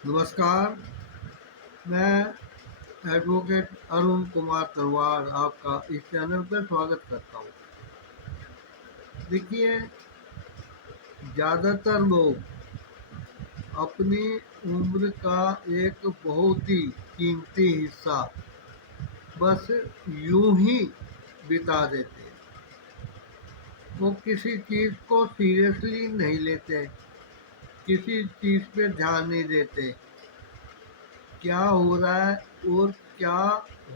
नमस्कार। मैं एडवोकेट अरुण कुमार तरवार आपका इस चैनल पर स्वागत करता हूँ। देखिए, ज़्यादातर लोग अपनी उम्र का एक बहुत ही कीमती हिस्सा बस यूं ही बिता देते हैं। वो किसी चीज़ को सीरियसली नहीं लेते, किसी चीज़ पे ध्यान नहीं देते। क्या हो रहा है और क्या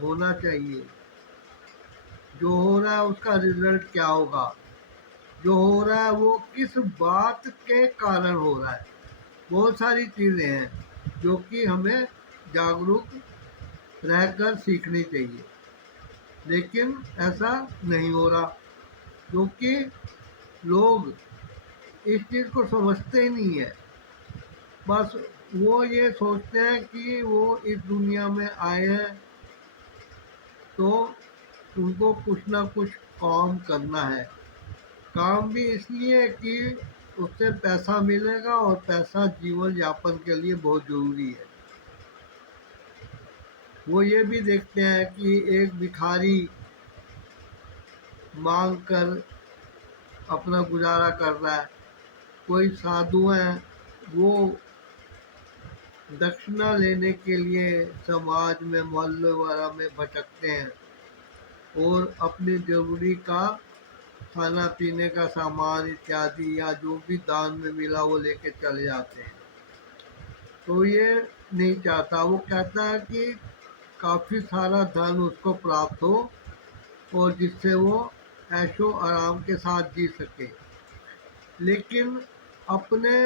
होना चाहिए, जो हो रहा है उसका रिजल्ट क्या होगा, जो हो रहा है वो किस बात के कारण हो रहा है। बहुत सारी चीज़ें हैं जो कि हमें जागरूक रहकर सीखनी चाहिए, लेकिन ऐसा नहीं हो रहा क्योंकि लोग इस चीज़ को समझते ही नहीं है। बस वो ये सोचते हैं कि वो इस दुनिया में आए हैं तो उनको कुछ ना कुछ काम करना है। काम भी इसलिए कि उससे पैसा मिलेगा और पैसा जीवन यापन के लिए बहुत ज़रूरी है। वो ये भी देखते हैं कि एक भिखारी मांग कर अपना गुजारा कर रहा है, कोई साधु हैं वो दक्षिणा लेने के लिए समाज में मोहल्ले वगैरह में भटकते हैं और अपनी ज़रूरी का खाना पीने का सामान इत्यादि या जो भी दान में मिला वो लेके चले जाते हैं। तो ये नहीं चाहता, वो कहता है कि काफ़ी सारा धन उसको प्राप्त हो और जिससे वो ऐशो आराम के साथ जी सके। लेकिन अपने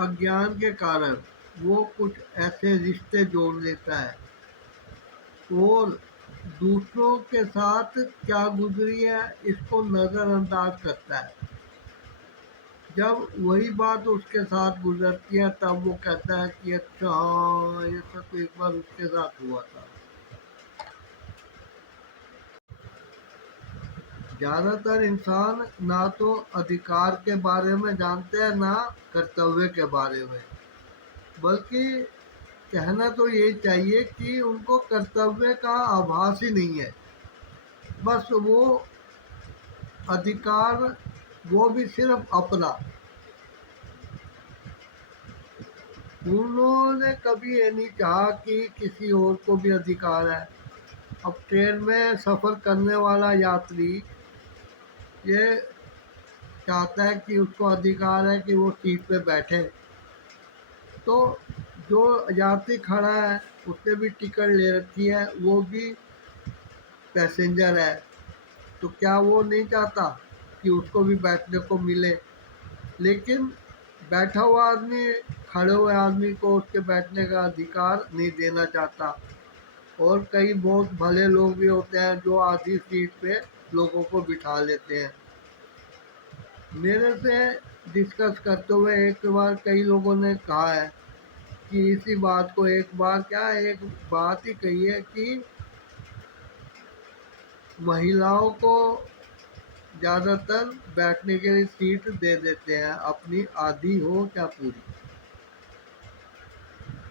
अज्ञान के कारण वो कुछ ऐसे रिश्ते जोड़ लेता है और दूसरों के साथ क्या गुजरी है इसको नज़रअंदाज करता है। जब वही बात उसके साथ गुजरती है तब वो कहता है कि अच्छा हाँ, ये सब एक बार उसके साथ हुआ था। ज़्यादातर इंसान ना तो अधिकार के बारे में जानते हैं ना कर्तव्य के बारे में, बल्कि कहना तो यही चाहिए कि उनको कर्तव्य का आभास ही नहीं है। बस वो अधिकार, वो भी सिर्फ अपना। उन्होंने कभी ये नहीं कहा कि किसी और को भी अधिकार है। अब ट्रेन में सफ़र करने वाला यात्री ये चाहता है कि उसको अधिकार है कि वो सीट पे बैठे, तो जो यात्री खड़ा है उसने भी टिकट ले रखी है, वो भी पैसेंजर है, तो क्या वो नहीं चाहता कि उसको भी बैठने को मिले। लेकिन बैठा हुआ आदमी खड़े हुए आदमी को उसके बैठने का अधिकार नहीं देना चाहता। और कई बहुत भले लोग भी होते हैं जो आधी सीट पे लोगों को बिठा लेते हैं। मेरे से डिस्कस करते हुए एक बार कई लोगों ने कहा है कि इसी बात को, एक बार क्या एक बात ही कही है कि महिलाओं को ज़्यादातर बैठने के लिए सीट दे देते हैं, अपनी आधी हो क्या पूरी।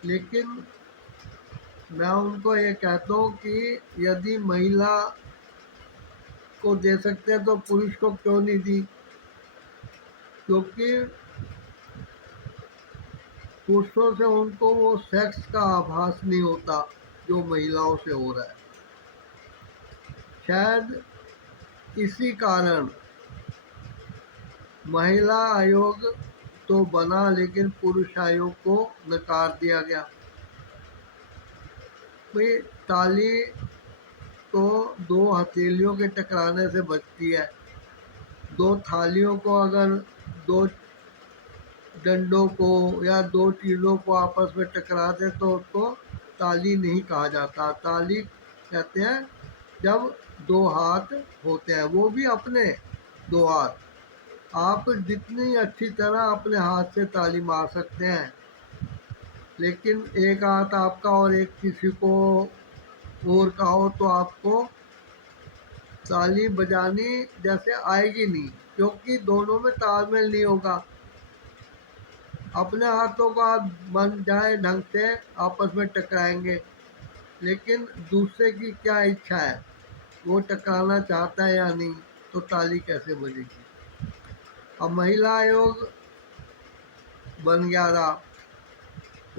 लेकिन मैं उनको ये कहता हूँ कि यदि महिला को दे सकते हैं तो पुरुष को क्यों नहीं दी, क्योंकि पुरुषों से उनको वो सेक्स का आभास नहीं होता जो महिलाओं से हो रहा है। शायद इसी कारण महिला आयोग तो बना लेकिन पुरुष आयोग को नकार दिया गया। भाई, ताली तो दो हथेलियों के टकराने से बचती है। दो थालियों को अगर, दो डंडों को या दो चीज़ों को आपस में टकरा दे तो उसको ताली नहीं कहा जाता। ताली कहते हैं जब दो हाथ होते हैं, वो भी अपने दो हाथ। आप जितनी अच्छी तरह अपने हाथ से ताली मार सकते हैं, लेकिन एक हाथ आपका और एक किसी को और का हो तो आपको ताली बजानी जैसे आएगी नहीं, क्योंकि दोनों में तालमेल नहीं होगा। अपने हाथों का बन जाए ढंग से आपस में टकराएंगे, लेकिन दूसरे की क्या इच्छा है, वो टकराना चाहता है या नहीं, तो ताली कैसे बजेगी। अब महिला आयोग बन गया था,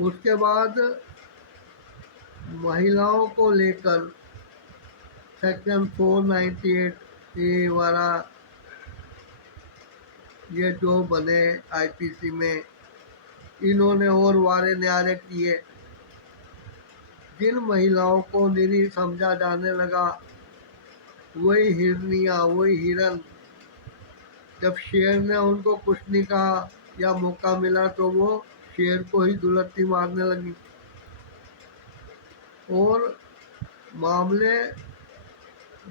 उसके बाद महिलाओं को लेकर सेक्शन 498 ए वाला ये जो बने आईपीसी में, इन्होंने और वारे न्यारे किए। जिन महिलाओं को निरीह समझा जाने लगा, वही हिरनिया, वही हिरन, जब शेर ने उनको कुछ नहीं कहा या मौका मिला तो वो शेर को ही दुलत्ती मारने लगी। और मामले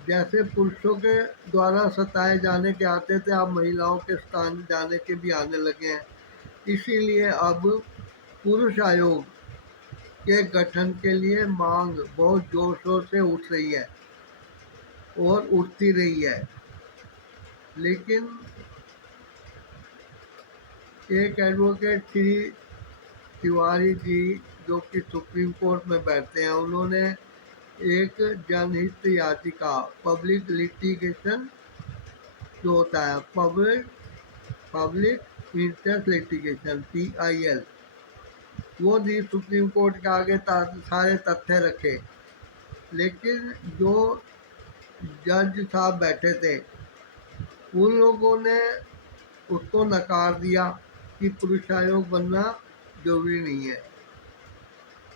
जैसे पुरुषों के द्वारा सताए जाने के आते थे, अब महिलाओं के स्थान जाने के भी आने लगे हैं। इसीलिए अब पुरुष आयोग के गठन के लिए मांग बहुत जोर शोर से उठ रही है और उठती रही है। लेकिन एक एडवोकेट श्री तिवारी जी, जो कि सुप्रीम कोर्ट में बैठते हैं, उन्होंने एक जनहित याचिका, पब्लिक लिटिगेशन जो होता है, पब्लिक इंटरेस्ट लिटिगेशन PIL, वो दी सुप्रीम कोर्ट के आगे, सारे तथ्य रखे। लेकिन जो जज साहब बैठे थे, उन लोगों ने उसको नकार दिया कि पुरुष आयोग बनना जरूरी नहीं है।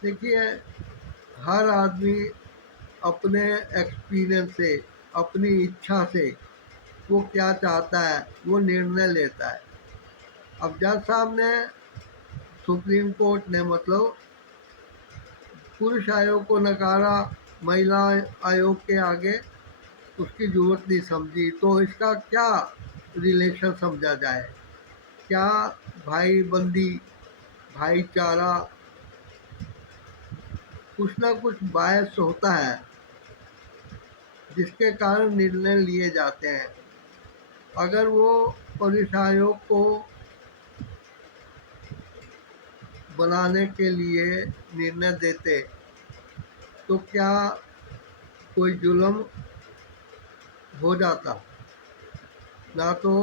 देखिए, हर आदमी अपने एक्सपीरियंस से, अपनी इच्छा से वो क्या चाहता है वो निर्णय लेता है। अब जज साहब ने, सुप्रीम कोर्ट ने मतलब पुरुष आयोग को नकारा, महिला आयोग के आगे उसकी जरूरत नहीं समझी, तो इसका क्या रिलेशन समझा जाए? क्या भाई बंदी, भाईचारा, कुछ ना कुछ बायस होता है जिसके कारण निर्णय लिए जाते हैं। अगर वो पुलिस आयोग को बनाने के लिए निर्णय देते तो क्या कोई जुल्म हो जाता? ना तो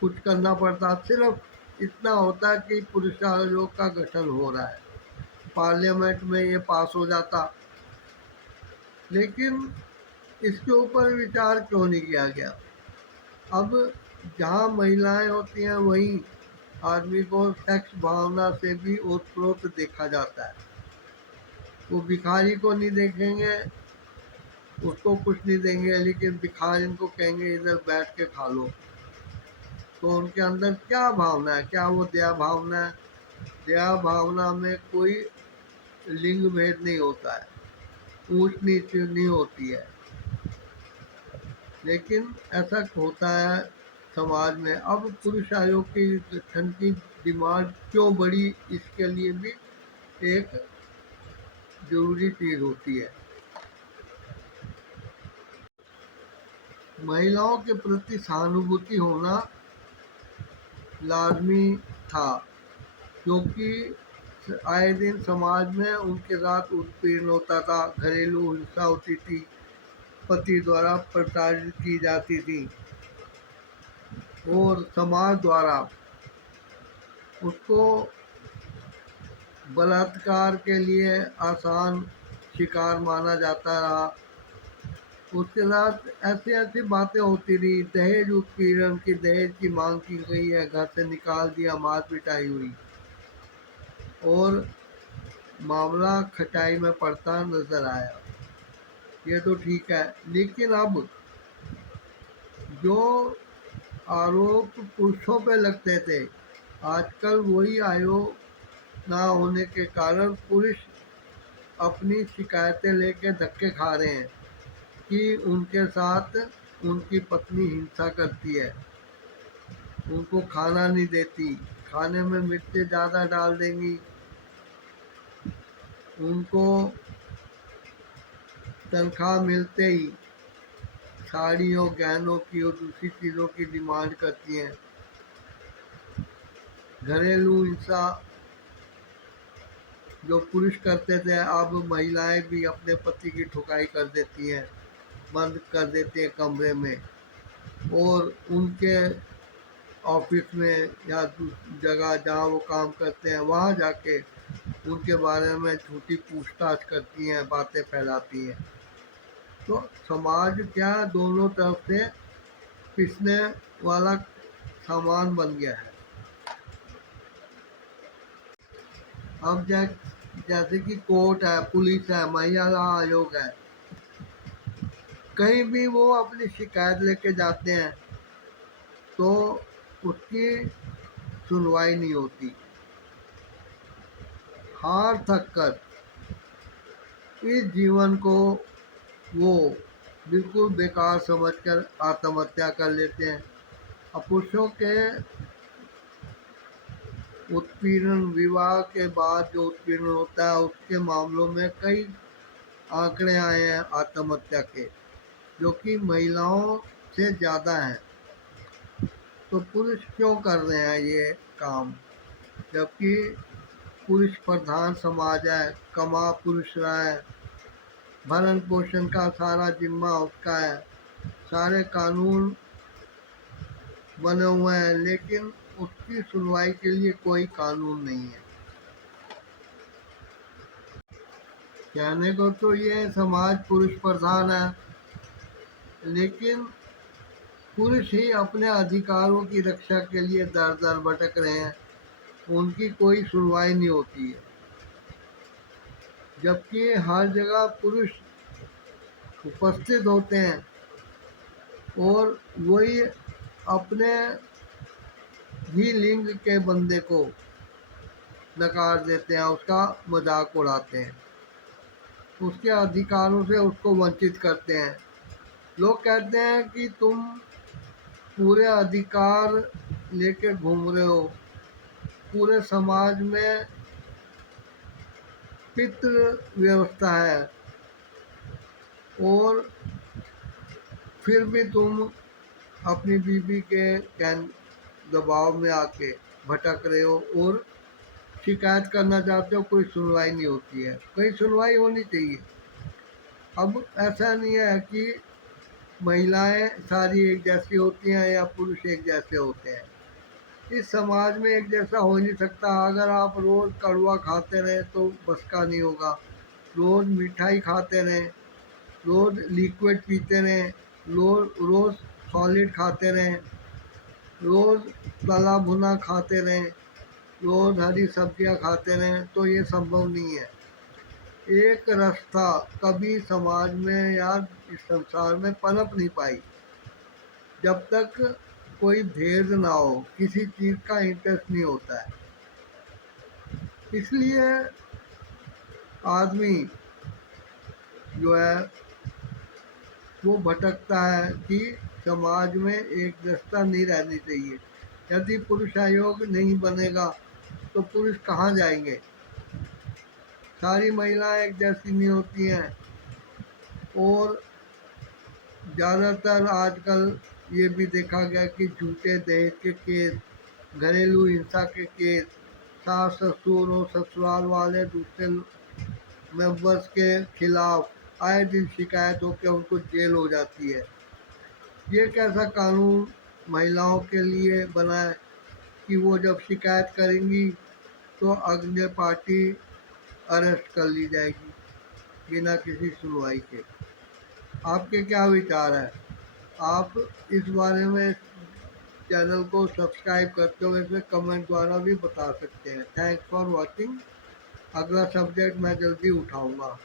कुछ करना पड़ता, सिर्फ इतना होता कि पुलिस आयोग का गठन हो रहा है, पार्लियामेंट में ये पास हो जाता। लेकिन इसके ऊपर विचार क्यों नहीं किया गया? अब जहाँ महिलाएं होती हैं वहीं आदमी को सेक्स भावना से भी ओतप्रोत देखा जाता है। वो भिखारी को नहीं देखेंगे, उसको कुछ नहीं देंगे, लेकिन भिखारी को कहेंगे इधर बैठ के खा लो। तो उनके अंदर क्या भावना है? क्या वो दया भावना है? दया भावना में कोई लिंग भेद नहीं होता है, ऊंच नीच नहीं होती है। लेकिन ऐसा होता है समाज में। अब पुरुष आयोग के गठन की डिमांड क्यों बढ़ी, इसके लिए भी एक जरूरी चीज होती है। महिलाओं के प्रति सहानुभूति होना लाजमी था, क्योंकि आए दिन समाज में उनके साथ उत्पीड़न होता था, घरेलू हिंसा होती थी, पति द्वारा प्रताड़ित की जाती थी और समाज द्वारा उसको बलात्कार के लिए आसान शिकार माना जाता रहा। उसके साथ ऐसी ऐसी बातें होती रही, दहेज उत्पीड़न की, दहेज की मांग की गई है, घर से निकाल दिया, मार पिटाई हुई और मामला खटाई में पड़ता नजर आया। ये तो ठीक है, लेकिन अब जो आरोप पुरुषों पे लगते थे, आजकल वही आयोग ना होने के कारण पुरुष अपनी शिकायतें लेके धक्के खा रहे हैं कि उनके साथ उनकी पत्नी हिंसा करती है, उनको खाना नहीं देती, खाने में मिर्ची ज़्यादा डाल देंगी, उनको तनख्वाह मिलते ही साड़ियों, गहनों की और दूसरी चीज़ों की डिमांड करती हैं। घरेलू हिंसा जो पुरुष करते थे, अब महिलाएं भी अपने पति की ठुकाई कर देती हैं, बंद कर देती हैं कमरे में, और उनके ऑफिस में या जगह जहाँ वो काम करते हैं वहाँ जाके उनके बारे में झूठी पूछताछ करती हैं, बातें फैलाती हैं। तो समाज क्या दोनों तरफ से पिसने वाला सामान बन गया है। अब जैसे कि कोर्ट है, पुलिस है, महिला आयोग है, कहीं भी वो अपनी शिकायत लेके जाते हैं तो उसकी सुनवाई नहीं होती। हार थक कर इस जीवन को वो बिल्कुल बेकार समझकर आत्महत्या कर लेते हैं। अब पुरुषों के उत्पीड़न, विवाह के बाद जो उत्पीड़न होता है उसके मामलों में कई आंकड़े आए हैं आत्महत्या के, जो कि महिलाओं से ज़्यादा हैं। तो पुरुष क्यों कर रहे हैं ये काम, जबकि पुरुष प्रधान समाज है, कमा पुरुष रहा है, भरण पोषण का सारा जिम्मा उसका है, सारे कानून बने हुए हैं, लेकिन उसकी सुनवाई के लिए कोई कानून नहीं है। कहने को तो ये समाज पुरुष प्रधान है, लेकिन पुरुष ही अपने अधिकारों की रक्षा के लिए दर दर भटक रहे हैं, उनकी कोई सुनवाई नहीं होती है। जबकि हर जगह पुरुष उपस्थित होते हैं और वही अपने ही लिंग के बंदे को नकार देते हैं, उसका मजाक उड़ाते हैं, उसके अधिकारों से उसको वंचित करते हैं। लोग कहते हैं कि तुम पूरे अधिकार लेके घूम रहे हो, पूरे समाज में पितृ व्यवस्था है, और फिर भी तुम अपनी बीवी के दबाव में आके भटक रहे हो और शिकायत करना चाहते हो, कोई सुनवाई नहीं होती है। कोई सुनवाई होनी चाहिए। अब ऐसा नहीं है कि महिलाएं सारी एक जैसी होती हैं या पुरुष एक जैसे होते हैं। इस समाज में एक जैसा हो नहीं सकता। अगर आप रोज़ कड़वा खाते रहे तो बस का नहीं होगा, रोज़ मिठाई खाते रहें, रोज़ लिक्विड पीते रहें, रोज़ सॉलिड खाते रहें, रोज़ तला भुना खाते रहें, रोज़ हरी सब्जियां खाते रहें, तो ये संभव नहीं है। एक रास्ता कभी समाज में या इस संसार में पनप नहीं पाई जब तक कोई भेद ना हो, किसी चीज़ का इंटरेस्ट नहीं होता है। इसलिए आदमी जो है वो भटकता है कि समाज में एक दस्ता नहीं रहनी चाहिए। यदि पुरुष आयोग नहीं बनेगा तो पुरुष कहाँ जाएंगे। सारी महिलाएं एक जैसी नहीं होती हैं, और ज़्यादातर आजकल ये भी देखा गया कि झूठे दहेज के केस, घरेलू हिंसा के केस, सास ससुर और ससुराल वाले दूसरे मेंबर्स के खिलाफ आए दिन शिकायत होकर उनको जेल हो जाती है। ये कैसा कानून महिलाओं के लिए बना है कि वो जब शिकायत करेंगी तो अगले पार्टी अरेस्ट कर ली जाएगी बिना किसी सुनवाई के। आपके क्या विचार है? आप इस बारे में चैनल को सब्सक्राइब करते हुए इसमें कमेंट द्वारा भी बता सकते हैं। Thanks for watching. अगला सब्जेक्ट मैं जल्दी उठाऊंगा।